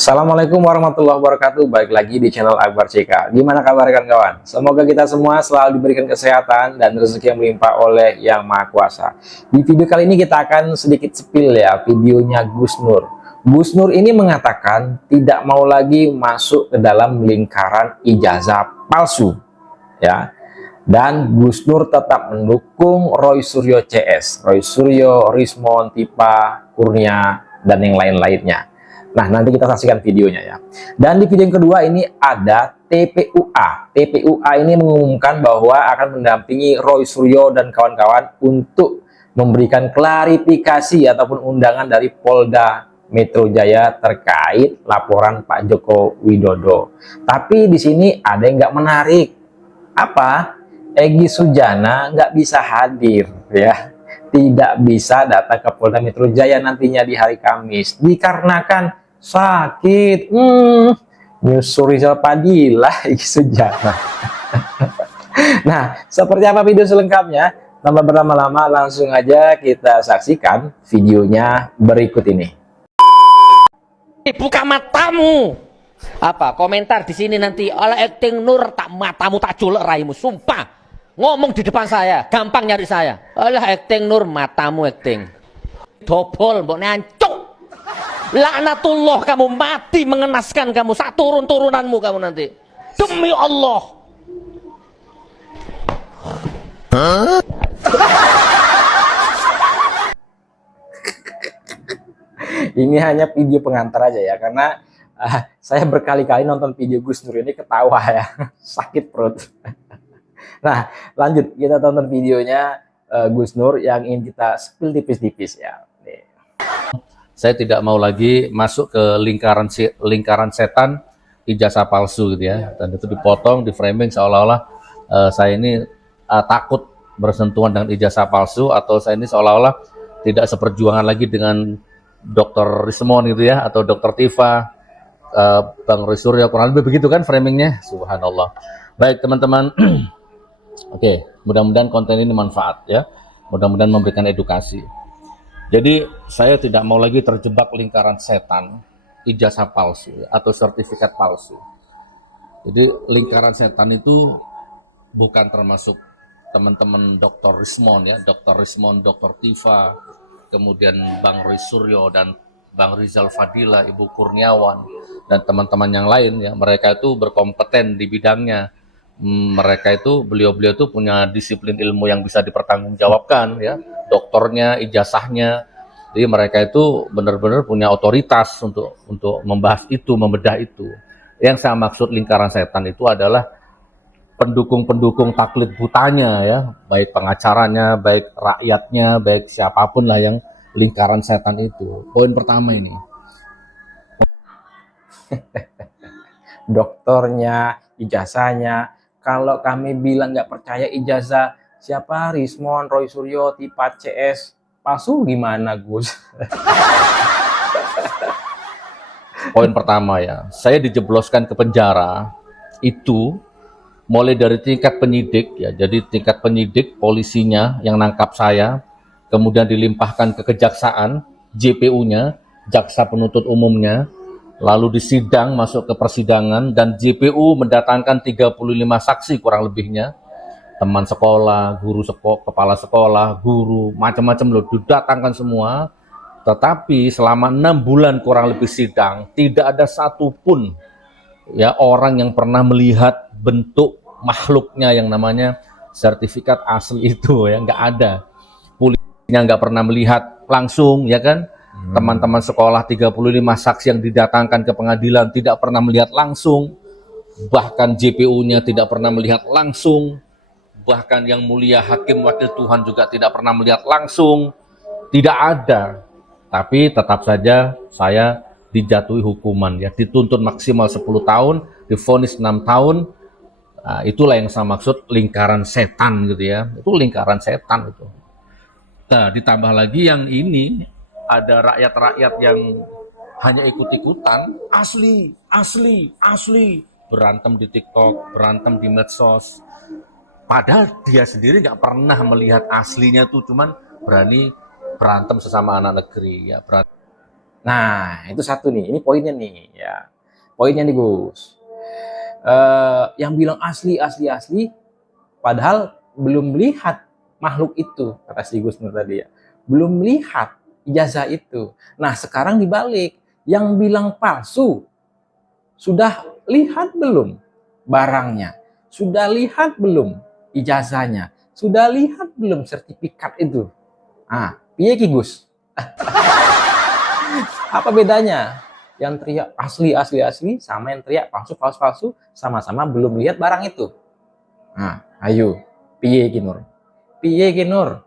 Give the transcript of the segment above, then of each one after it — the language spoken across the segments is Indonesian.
Assalamualaikum warahmatullahi wabarakatuh. Balik lagi di channel Akbar CK. Gimana kabar kawan-kawan? Semoga kita semua selalu diberikan kesehatan dan rezeki yang melimpah oleh Yang Maha Kuasa. Di video kali ini kita akan sedikit spill ya videonya Gus Nur. Gus Nur ini mengatakan tidak mau lagi masuk ke dalam lingkaran ijazah palsu ya. Dan Gus Nur tetap mendukung Roy Suryo CS, Roy Suryo, Rismon, Tipa, Kurnia, dan yang lain-lainnya. Nah, nanti kita saksikan videonya ya. Dan di video yang kedua ini ada TPUA. TPUA ini mengumumkan bahwa akan mendampingi Roy Suryo dan kawan-kawan untuk memberikan klarifikasi ataupun undangan dari Polda Metro Jaya terkait laporan Pak Joko Widodo. Tapi di sini ada yang nggak menarik. Apa? Egy Sujana nggak bisa hadir ya. Tidak bisa datang ke Polda Metro Jaya nantinya di hari Kamis dikarenakan sakit. Nyusul Rizal Padilla Egy Sujana. Nah, seperti apa video selengkapnya? Tanpa berlama-lama langsung aja kita saksikan videonya berikut ini. Buka matamu. Apa komentar di sini nanti oleh acting Nur tak matamu tak culek raimu, sumpah. Ngomong di depan saya, gampang nyari saya. Oleh acting Nur matamu acting. Dobol mbok nancuk. Laknatullah kamu mati mengenaskan kamu sak turun-turunanmu kamu nanti. Demi Allah. Ini hanya video pengantar aja ya, karena saya berkali-kali nonton video Gus Nur ini ketawa ya, sakit perut. Nah, lanjut kita tonton videonya Gus Nur yang ingin kita spill tipis-tipis ya. Nih. Saya tidak mau lagi masuk ke lingkaran setan ijazah palsu gitu ya. Dan itu dipotong, di framing seolah-olah saya ini takut bersentuhan dengan ijazah palsu, atau saya ini seolah-olah tidak seperjuangan lagi dengan Dr. Rismon gitu ya, atau Dr. Tifa, Bang Roy Suryo, kurang lebih begitu kan framingnya. Subhanallah. Baik teman-teman. Oke, mudah-mudahan konten ini manfaat ya. Mudah-mudahan memberikan edukasi. Jadi saya tidak mau lagi terjebak lingkaran setan ijazah palsu atau sertifikat palsu. Jadi lingkaran setan itu bukan termasuk teman-teman Dr. Rismon ya, Dr. Rismon, Dr. Tifa, kemudian Bang Roy Suryo dan Bang Rizal Fadila, Ibu Kurniawan dan teman-teman yang lain ya. Mereka itu berkompeten di bidangnya. Mereka itu beliau-beliau itu punya disiplin ilmu yang bisa dipertanggungjawabkan ya, doktornya, ijazahnya. Jadi mereka itu benar-benar punya otoritas untuk membahas itu, membedah itu. Yang saya maksud lingkaran setan itu adalah pendukung-pendukung taklid butanya ya, baik pengacaranya, baik rakyatnya, baik siapapun lah yang lingkaran setan itu. Poin pertama ini. Doktornya, ijazahnya. Kalau kami bilang nggak percaya ijazah siapa Rismon, Roy Suryo, Tipa CS palsu gimana Gus? Poin pertama ya, saya dijebloskan ke penjara itu mulai dari tingkat penyidik ya, jadi tingkat penyidik polisinya yang nangkap saya, kemudian dilimpahkan ke kejaksaan, JPU-nya, jaksa penuntut umumnya, lalu disidang, masuk ke persidangan, dan JPU mendatangkan 35 saksi kurang lebihnya, teman sekolah, guru sekolah, kepala sekolah, guru, macam-macam loh, didatangkan semua. Tetapi selama 6 bulan kurang lebih sidang, tidak ada satupun ya orang yang pernah melihat bentuk makhluknya yang namanya sertifikat asli itu ya, nggak ada. Polisinya nggak pernah melihat langsung ya kan. Teman-teman sekolah 35 saksi yang didatangkan ke pengadilan tidak pernah melihat langsung, bahkan JPU-nya tidak pernah melihat langsung, bahkan yang mulia hakim wakil Tuhan juga tidak pernah melihat langsung, tidak ada. Tapi tetap saja saya dijatuhi hukuman ya, dituntut maksimal 10 tahun, divonis 6 tahun. Nah, itulah yang saya maksud lingkaran setan gitu ya, itu lingkaran setan itu. Nah, ditambah lagi yang ini, ada rakyat-rakyat yang hanya ikut-ikutan, asli, berantem di TikTok, berantem di medsos. Padahal dia sendiri nggak pernah melihat aslinya tuh, cuman berani berantem sesama anak negeri ya. Nah, itu satu nih. Ini poinnya nih ya. Poinnya nih Gus. Yang bilang asli asli asli padahal belum melihat makhluk itu, kata si Gus Nur tadi ya. Belum melihat ijazah itu. Nah, sekarang dibalik. Yang bilang palsu sudah lihat belum barangnya? Sudah lihat belum ijazahnya? Sudah lihat belum sertifikat itu? Ah, piye ki Gus? Apa bedanya? Yang teriak asli asli asli sama yang teriak palsu palsu palsu, sama-sama belum lihat barang itu. Nah, ayo, piye ki Nur? Piye ki Nur?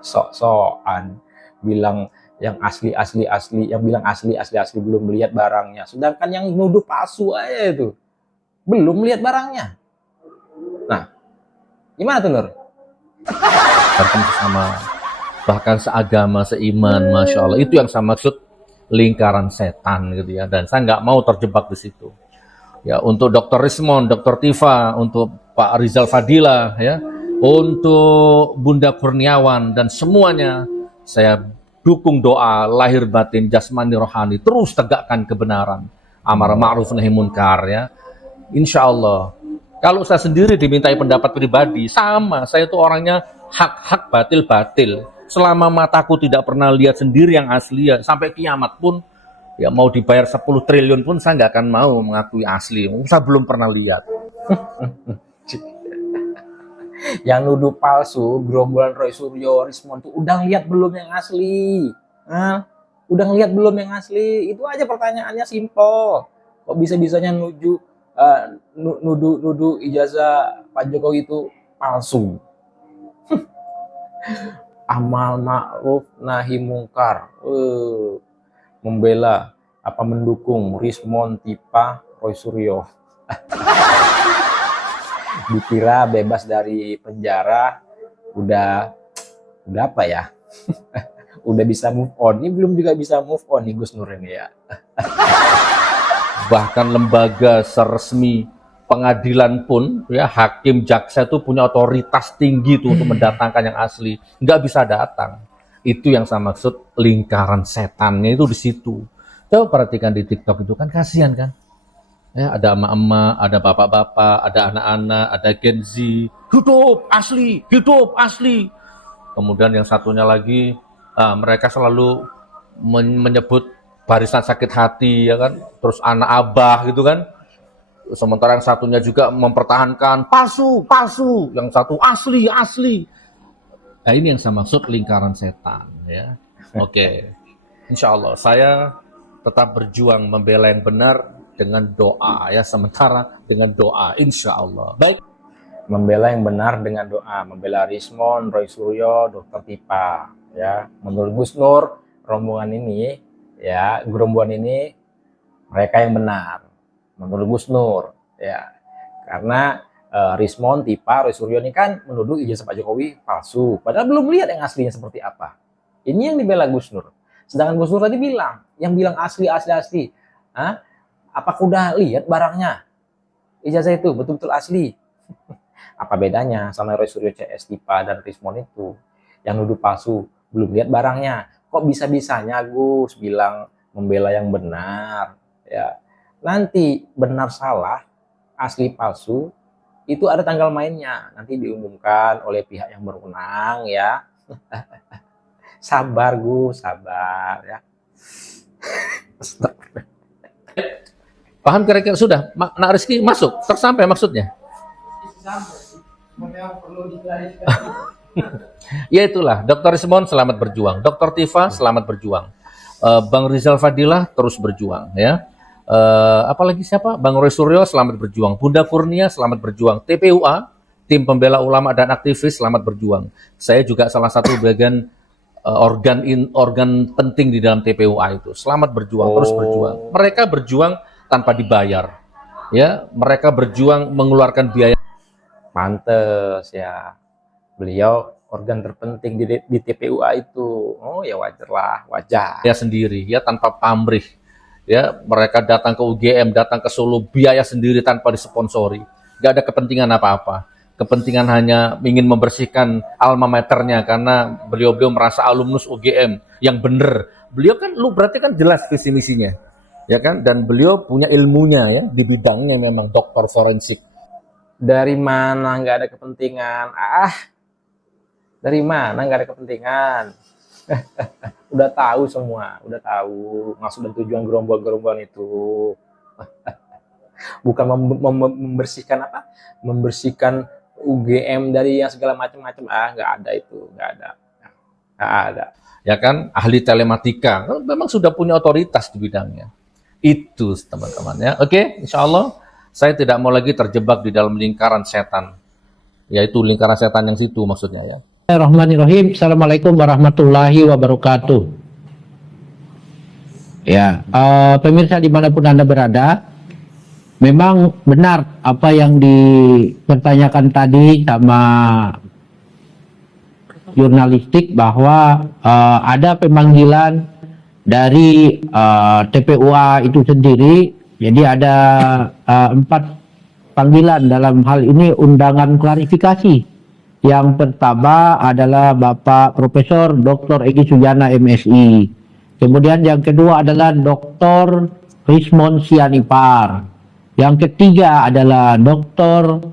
Sok-sokan bilang yang asli asli asli, yang bilang asli asli asli belum lihat barangnya. Sedangkan yang nuduh palsu aja itu belum lihat barangnya. Nah, gimana tuh Nur? Bahkan sama, bahkan seagama, seiman, masya Allah. Itu yang saya maksud lingkaran setan gitu ya. Dan saya nggak mau terjebak di situ. Ya, untuk Dr. Rismon, Dr. Tifa, untuk Pak Rizal Fadila, ya, untuk Bunda Kurniawan dan semuanya, saya dukung doa lahir batin jasmani rohani, terus tegakkan kebenaran, amar ma'ruf nahi munkar ya. Insya Allah. Kalau saya sendiri dimintai pendapat pribadi, sama, saya itu orangnya hak-hak batil-batil. Selama mataku tidak pernah lihat sendiri yang asli, ya, sampai kiamat pun, ya mau dibayar 10 triliun pun saya nggak akan mau mengakui asli. Saya belum pernah lihat. Yang nuduh palsu, gerombolan Roy Suryo, Rismon tuh udah lihat belum yang asli? Hah? Udah ngeliat belum yang asli? Itu aja pertanyaannya, simple. Kok bisa-bisanya nuduh ijazah Pak Jokowi itu palsu? Amal ma'ruf nahi mungkar. Membela apa mendukung Rismon Tipa Roy Suryo. Dikira bebas dari penjara, udah apa ya? Udah bisa move on. Ini belum juga bisa move on nih Gus Nur ini ya. Bahkan lembaga seresmi pengadilan pun, ya, hakim jaksa itu punya otoritas tinggi tuh untuk mendatangkan yang asli, nggak bisa datang. Itu yang saya maksud lingkaran setannya itu di situ. Coba perhatikan di TikTok itu kan kasihan kan, ya, ada emak-emak, ada bapak-bapak, ada anak-anak, ada Gen Z, hidup asli. Kemudian yang satunya lagi, mereka selalu menyebut barisan sakit hati, ya kan, terus anak abah gitu kan. Sementara yang satunya juga mempertahankan palsu, yang satu asli. Nah, ini yang saya maksud lingkaran setan, ya. Oke. Insya Allah saya tetap berjuang membela yang benar dengan doa, ya, sementara dengan doa, insya Allah. Baik. Membela yang benar dengan doa, membela Rismon, Roy Suryo, Dr. Tipa, ya. Menurut Gus Nur, rombongan ini, ya, gerombolan ini mereka yang benar. Menurut Gus Nur, ya, karena Rismon, Tipa, Roy Suryo ini kan menuduh ijazah Pak Jokowi palsu, padahal belum lihat yang aslinya seperti apa. Ini yang dibela Gus Nur. Sedangkan Gus Nur tadi bilang, yang bilang asli. Hah? Apakah udah lihat barangnya? Ijazah itu betul-betul asli. Apa bedanya sama Roy Suryo, CS, Tipa, dan Rismon itu? Yang nuduh palsu, belum lihat barangnya. Kok bisa-bisanya Gus bilang membela yang benar? Ya, nanti benar salah, asli palsu, itu ada tanggal mainnya. Nanti diumumkan oleh pihak yang berwenang ya. Sabar Gus, sabar ya. Paham kira-kira sudah? Nak Rizky masuk, tersampai maksudnya? Ya itulah, Dr. Rismon selamat berjuang, Dr. Tifa selamat berjuang, Bang Rizal Fadilah terus berjuang, ya. Apalagi siapa? Bang Roy Suryo selamat berjuang, Bunda Kurnia selamat berjuang, TPUA, tim pembela ulama dan aktivis selamat berjuang. Saya juga salah satu bagian organ penting di dalam TPUA itu. Selamat berjuang, terus berjuang. Mereka berjuang tanpa dibayar, ya. Mereka berjuang mengeluarkan biaya. Pantes ya, beliau organ terpenting di TPUA itu. Oh ya, wajar. Ya sendiri, ya, tanpa pamrih. Ya, mereka datang ke UGM, datang ke Solo, biaya sendiri tanpa disponsori. Nggak ada kepentingan apa-apa. kepentingan hanya ingin membersihkan alma maternya karena beliau-beliau merasa alumnus UGM yang benar. Beliau kan berarti kan jelas visi misinya, ya kan? Dan beliau punya ilmunya ya di bidangnya, memang dokter forensik. Dari mana nggak ada kepentingan? Dari mana nggak ada kepentingan? Udah tahu semua, udah tahu maksud dan tujuan gerombol-gerombolan itu. Bukan membersihkan apa? Membersihkan UGM dari yang segala macam-macam. Nggak ada itu, nggak ada. Nggak ada. Ya kan, ahli telematika, kan memang sudah punya otoritas di bidangnya. Itu teman-teman ya. Oke, insya Allah saya tidak mau lagi terjebak di dalam lingkaran setan, yaitu lingkaran setan yang situ maksudnya ya. Bismillahirrahmanirrahim. Assalamualaikum warahmatullahi wabarakatuh. Ya, pemirsa dimanapun Anda berada, memang benar apa yang dipertanyakan tadi sama jurnalistik bahwa ada pemanggilan dari TPUA itu sendiri. Jadi ada 4 panggilan dalam hal ini undangan klarifikasi. Yang pertama adalah Bapak Profesor Dr. Egy Sujana MSI. Kemudian yang kedua adalah Dr. Rismon Sianipar. Yang ketiga adalah Dr.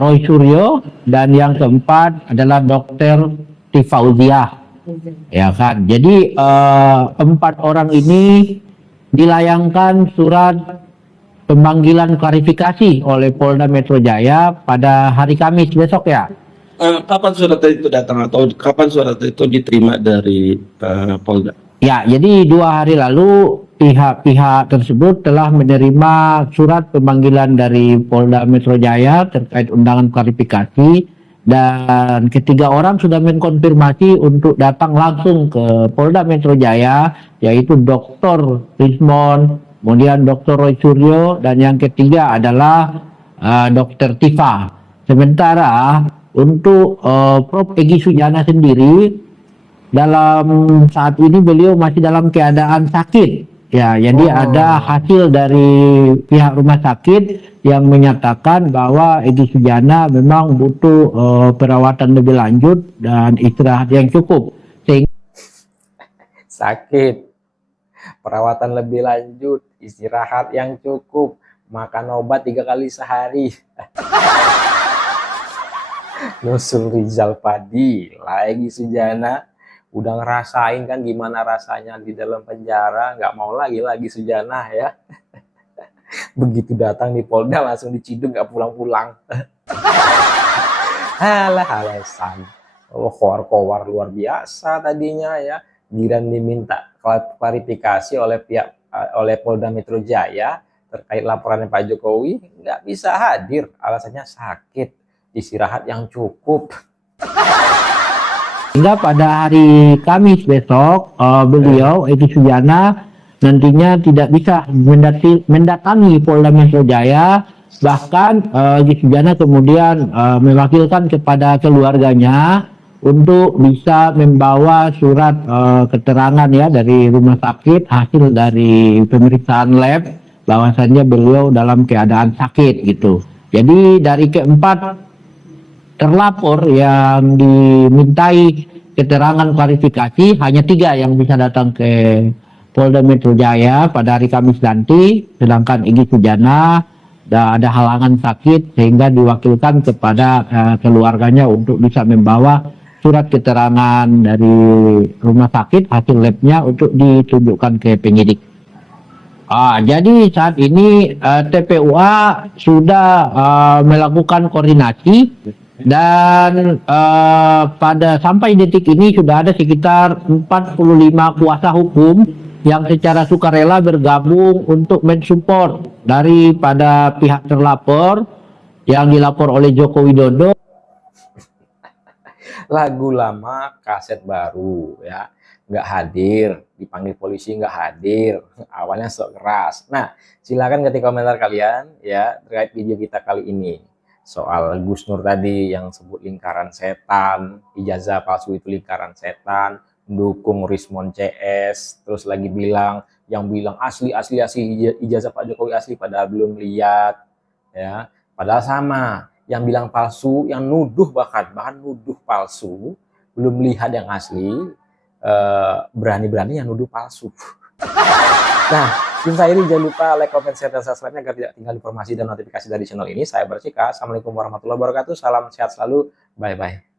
Roy Suryo, dan yang keempat adalah Dr. Tifauziah. Ya kan. Jadi 4 orang ini dilayangkan surat pemanggilan klarifikasi oleh Polda Metro Jaya pada hari Kamis besok ya. Kapan surat itu datang atau kapan surat itu diterima dari Polda? Ya, jadi 2 hari lalu pihak-pihak tersebut telah menerima surat pemanggilan dari Polda Metro Jaya terkait undangan klarifikasi, dan ketiga orang sudah mengkonfirmasi untuk datang langsung ke Polda Metro Jaya, yaitu Dr. Rismon, kemudian Dr. Roy Suryo, dan yang ketiga adalah Dr. Tifa. Sementara untuk Prof. Egy Sujana sendiri, dalam saat ini beliau masih dalam keadaan sakit. Ya, jadi ada hasil dari pihak rumah sakit yang menyatakan bahwa Egy Sujana memang butuh perawatan lebih lanjut dan istirahat yang cukup. Sakit, perawatan lebih lanjut, istirahat yang cukup, makan obat 3 kali sehari. Nusul Rizal Padi, lagi Sujana, udah ngerasain kan gimana rasanya di dalam penjara, nggak mau lagi Sujana ya. Begitu datang di Polda langsung diciduk, nggak pulang-pulang. Alasan, kowar-kowar luar biasa tadinya ya. Giran diminta klarifikasi oleh Polda Metro Jaya terkait laporannya Pak Jokowi, nggak bisa hadir, alasannya sakit, istirahat yang cukup. Hingga pada hari Kamis besok beliau Egy Sujana nantinya tidak bisa mendatangi Polda Metro Jaya. Bahkan Egy Sujana kemudian mewakilkan kepada keluarganya untuk bisa membawa surat keterangan ya dari rumah sakit, hasil dari pemeriksaan lab bahwasannya beliau dalam keadaan sakit gitu. Jadi dari keempat terlapor yang dimintai keterangan klarifikasi, hanya 3 yang bisa datang ke Polda Metro Jaya pada hari Kamis nanti, sedangkan Egy Sujana ada halangan sakit sehingga diwakilkan kepada keluarganya untuk bisa membawa surat keterangan dari rumah sakit, hasil labnya untuk ditunjukkan ke penyidik. Jadi saat ini TPUA sudah melakukan koordinasi, dan pada sampai detik ini sudah ada sekitar 45 kuasa hukum yang secara sukarela bergabung untuk mensupport daripada pihak terlapor yang dilapor oleh Joko Widodo. Lagu lama, kaset baru ya, nggak hadir, dipanggil polisi nggak hadir, awalnya sok keras. Nah, silakan ketik komentar kalian ya terkait video kita kali ini soal Gus Nur tadi yang sebut lingkaran setan, ijazah palsu itu lingkaran setan, mendukung Rismon CS, terus lagi yang bilang asli ijazah Pak Jokowi asli, padahal belum lihat ya, padahal sama. yang bilang palsu, yang nuduh bahkan nuduh palsu, belum lihat yang asli, berani-berani yang nuduh palsu. Nah, sebelum saya ini jangan lupa like, comment, share, dan subscribe agar tidak tinggal informasi dan notifikasi dari channel ini. Saya Akbar CK. Assalamualaikum warahmatullahi wabarakatuh. Salam sehat selalu. Bye-bye.